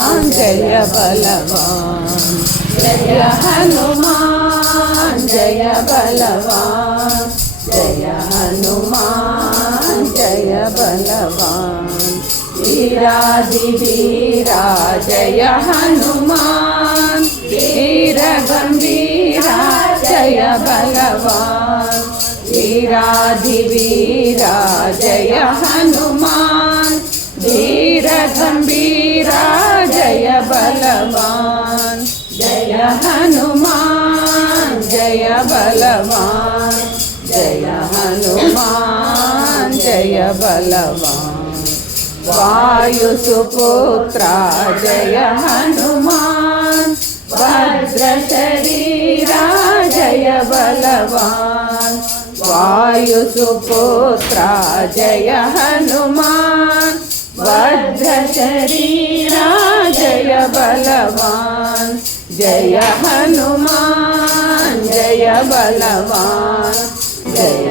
जय बलवान जय हनुमान जय बलवान जय हनुमान जय बलवान वीराधिवीरा जय हनुमान वीर गंभीरा जय बलवान वीराधिवीरा जय हनुमान वीर गंभीरा जय बलवान जय हनुमान जय बलवान जय हनुमान जय बलवान वायुसुपुत्रा जय हनुमान भद्र शरीरा जय बलवान वायुसुपुत्रा जय हनुमान भद्र शरीरा जय बलवान जय हनुमान जय बलवान जय